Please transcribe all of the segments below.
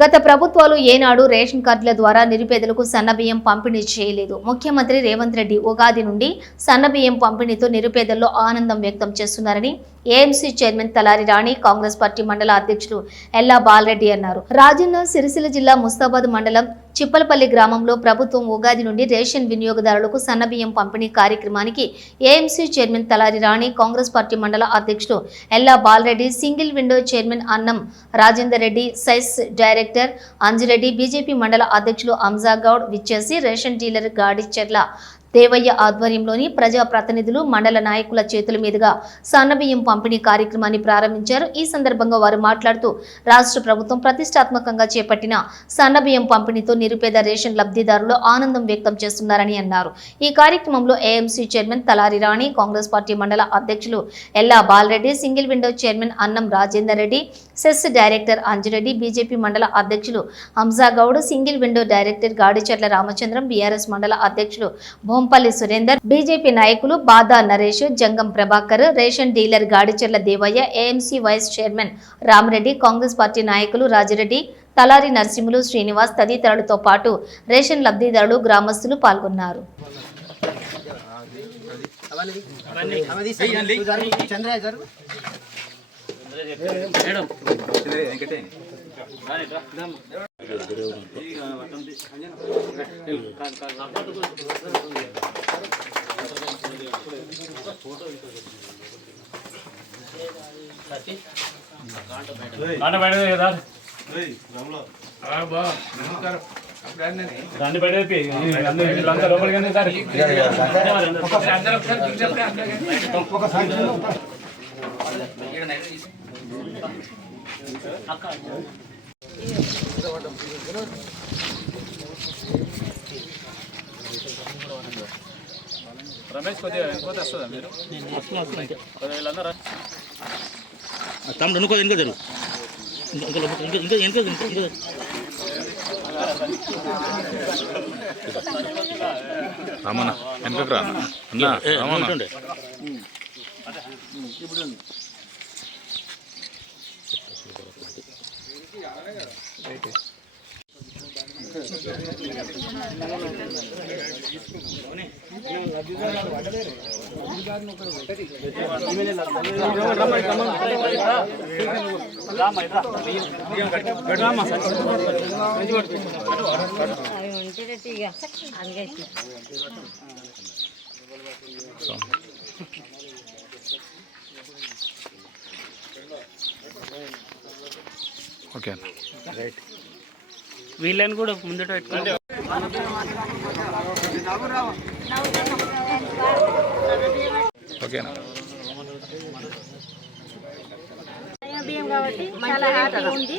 గత ప్రభుత్వాలు ఏనాడు రేషన్ కార్డుల ద్వారా నిరుపేదలకు సన్నబియ్యం పంపిణీ చేయలేదు. ముఖ్యమంత్రి రేవంత్ రెడ్డి ఉగాది నుండి సన్నబియ్యం పంపిణీతో నిరుపేదల్లో ఆనందం వ్యక్తం చేస్తున్నారని AMC chairman Talari Rani Congress party మండల అధ్యక్షులు ఎల్లా బాలరెడ్డి అన్నారు. రాజన్న సిరిసిల్ల జిల్లా ముస్తాబాద్ మండలం చిప్పలపల్లి గ్రామంలో ప్రభుత్వం ఉగాది నుండి రేషన్ వినియోగదారులకు సన్నబియ్యం పంపిణీ కార్యక్రమానికి AMC chairman Talari Rani Congress party మండల అధ్యక్షులు Ella Balareddy, single window chairman Annam Rajender Reddy, size director Anjireddy, BJP మండల అధ్యక్షులు అంజాగౌడ్ విచ్చేసి రేషన్ డీలర్ గాడిచెర్ల దేవయ్య ఆధ్వర్యంలోని ప్రజా ప్రతినిధులు, మండల నాయకుల చేతుల మీదుగా సన్నబియ్యం పంపిణీ కార్యక్రమాన్ని ప్రారంభించారు. ఈ సందర్భంగా వారు మాట్లాడుతూ రాష్ట్ర ప్రభుత్వం ప్రతిష్టాత్మకంగా చేపట్టిన సన్నబియ్యం పంపిణీతో నిరుపేద రేషన్ లబ్ధిదారులు ఆనందం వ్యక్తం చేస్తున్నారని అన్నారు. ఈ కార్యక్రమంలో AMC chairman Talari Rani, Congress party మండల అధ్యక్షులు Ella Balareddy, single window chairman Annam Rajender Reddy, cess director Anjireddy, BJP మండల అధ్యక్షులు Hamjagoud, single window director Gadicherla Ramachandram, BRS మండల అధ్యక్షులు భోంపల్లి సురేందర్, బీజేపీ నాయకులు Bada Naresh, Jangam Prabhakar, ration dealer Gadicherla Devaiah, AMC vice chairman Ramareddy, Congress party నాయకులు రాజిరెడ్డి, తలారి నరసింహులు, శ్రీనివాస్ తదితరులతో పాటు రేషన్ లబ్ధిదారులు, గ్రామస్తులు పాల్గొన్నారు. దాన్ని బయటకి లోపలిగానే సార్ రమేష్ కొద్దిగా ఎంకోతే వస్తుందా మీరు వీళ్ళందరూ తమ్ముడు అనుకో ఇంకా జరుగు ఇంకా రామన్న వెనుకకు రా అన్నా రామన్న ఓకే అన్న రైట్ వీళ్ళని కూడా ముందట పెట్టుకోండి. ఓకేనా బియ్యం కాబట్టి చాలా హ్యాపీ ఉంది.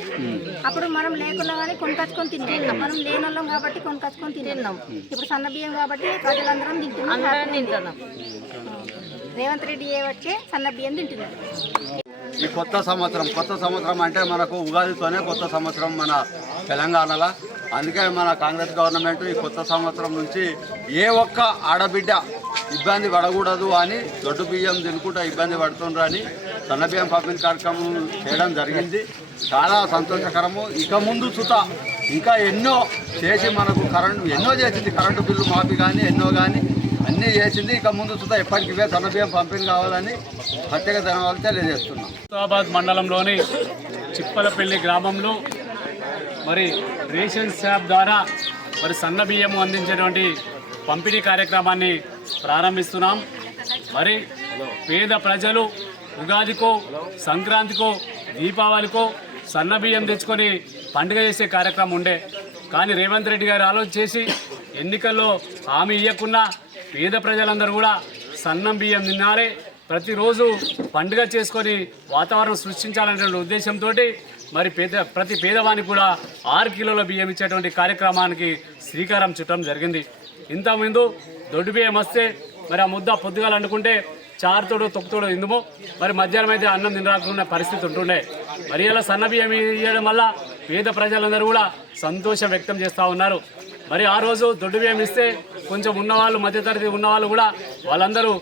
అప్పుడు మనం లేకున్నా కానీ కొనుకొచ్చుకొని తింటున్నాం, మనం లేని వాళ్ళం కాబట్టి కొనుకొచ్చుకొని తింటున్నాం. ఇప్పుడు సన్న బియ్యం కాబట్టి ప్రజలందరం తింటున్నాం. రేవంత్ రెడ్డి చేయబట్టే సన్న బియ్యం తింటున్నాం. ఈ కొత్త సంవత్సరం అంటే మనకు ఉగాదితోనే కొత్త సంవత్సరం మన తెలంగాణలో. అందుకే మన కాంగ్రెస్ గవర్నమెంట్ ఈ కొత్త సంవత్సరం నుంచి ఏ ఒక్క ఆడబిడ్డ ఇబ్బంది పడకూడదు అని దొడ్డు బియ్యం తినుకుంటూ ఇబ్బంది పడుతుండ్రు అని సన్న బియ్యం పంపిణీ కార్యక్రమం చేయడం జరిగింది. చాలా సంతోషకరము. ఇక ముందు సుత ఇంకా ఎన్నో చేసి మనకు ఎన్నో చేసింది, కరెంటు బిల్లు మాఫీ కానీ ఎన్నో కానీ అన్నీ చేసింది. ఇక ముందు సుత ఎప్పటికీ సన్న బియ్యం పంపిణీ కావాలని ప్రత్యేక ధన్యవాదాలు తెలియజేస్తున్నాం. ముస్తాబాద్ మండలంలోని చిప్పలపల్లి గ్రామంలో మరి రేషన్ షాప్ ద్వారా మరి సన్న బియ్యము అందించేటువంటి పంపిణీ కార్యక్రమాన్ని ప్రారంభిస్తున్నాం. మరి పేద ప్రజలు ఉగాదికో, సంక్రాంతికో, దీపావళికో సన్న బియ్యం తెచ్చుకొని పండుగ చేసే కార్యక్రమం ఉండే. కానీ రేవంత్ రెడ్డి గారు ఆలోచన చేసి ఎన్నికల్లో హామీ ఇవ్వకుండా పేద ప్రజలందరూ కూడా సన్నం బియ్యం తినాలి, ప్రతిరోజు పండుగ చేసుకొని వాతావరణం సృష్టించాలనే ఉద్దేశంతో మరి ప్రతి పేదవానికి కూడా 6 కిలోల బియ్యం ఇచ్చేటువంటి కార్యక్రమానికి శ్రీకారం చుట్టడం జరిగింది. ఇంతకుముందు దొడ్డు బియ్యం వస్తే మరి ఆ ముద్ద పొద్దుగాలు అనుకుంటే చారుతోడు తొక్కుతోడు ఇందుమో మరి మధ్యాహ్నం అయితే అన్నం తినరాకున్న పరిస్థితి ఉంటుండే. మరి ఇలా సన్న బియ్యం ఇవ్వడం వల్ల పేద ప్రజలందరూ కూడా సంతోషం వ్యక్తం చేస్తూ ఉన్నారు. మరి ఆ రోజు దొడ్డు బియ్యం ఇస్తే కొంచెం ఉన్నవాళ్ళు, మధ్యతరగతి ఉన్నవాళ్ళు కూడా వాళ్ళందరూ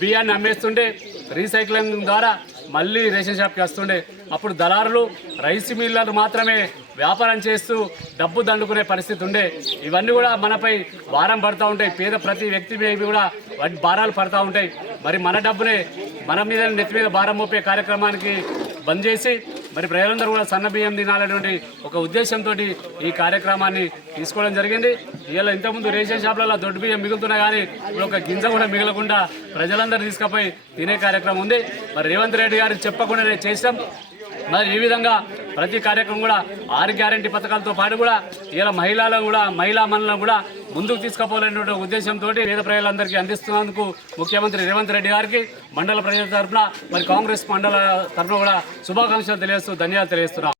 బియ్యాన్ని అమ్మేస్తుంటే రీసైక్లింగ్ ద్వారా మళ్ళీ రేషన్ షాప్కి వస్తుండే. అప్పుడు దళారులు, రైస్ మిల్లర్లు మాత్రమే వ్యాపారం చేస్తూ డబ్బు దండుకునే పరిస్థితి ఉండే. ఇవన్నీ కూడా మనపై భారం పడుతూ ఉంటాయి. ప్రతి వ్యక్తి మీద కూడా వాటి భారాలు పడుతూ ఉంటాయి. మరి మన డబ్బునే మన మీద నెత్తి మీద భారం మోపే కార్యక్రమానికి బంద్ చేసి మరి ప్రజలందరూ కూడా సన్న బియ్యం తినాలనేటువంటి ఒక ఉద్దేశంతో ఈ కార్యక్రమాన్ని తీసుకోవడం జరిగింది. ఇలా ఇంతకుముందు రేషన్ షాపులలో దొడ్డు బియ్యం మిగులుతున్నా కానీ ఇప్పుడు ఒక గింజ కూడా మిగలకుండా ప్రజలందరూ తీసుకుపోయి తినే కార్యక్రమం ఉంది. మరి రేవంత్ రెడ్డి గారు చెప్పకుండానే చేసాం. మరి ఈ విధంగా ప్రతి కార్యక్రమం కూడా 6 గ్యారెంటీ పథకాలతో పాటు కూడా ఇలా మహిళా మనులను కూడా ముందుకు తీసుకుపోవాలనే ఉద్దేశంతో పేద ప్రజలందరికీ అందిస్తున్నందుకు ముఖ్యమంత్రి రేవంత్ రెడ్డి గారికి మండల ప్రజల తరఫున మరి కాంగ్రెస్ మండల తరఫున కూడా శుభాకాంక్షలు తెలియజేస్తూ ధన్యవాదాలు తెలియజేస్తున్నాం.